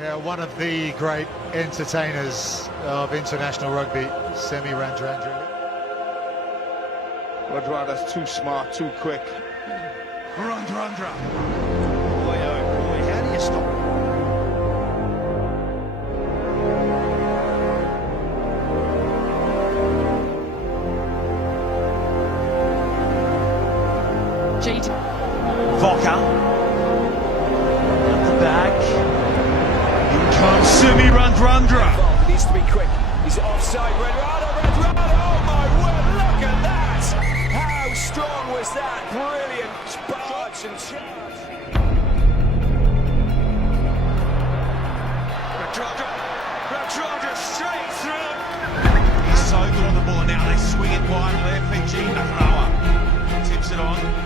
Yeah, one of the great entertainers of international rugby, Semi Radradra. Radradra's too smart, too quick. Radradra. Boy, oh boy, how do you stop him? Voca. At the back. In comes Semi Radradra. He needs to be quick. He's offside. Radradra. Oh my word, look at that! How strong was that? Brilliant barge and charge. Radradra straight through. He's so good on the ball now. They swing it wide there. Fiji Nafrawa tips it on.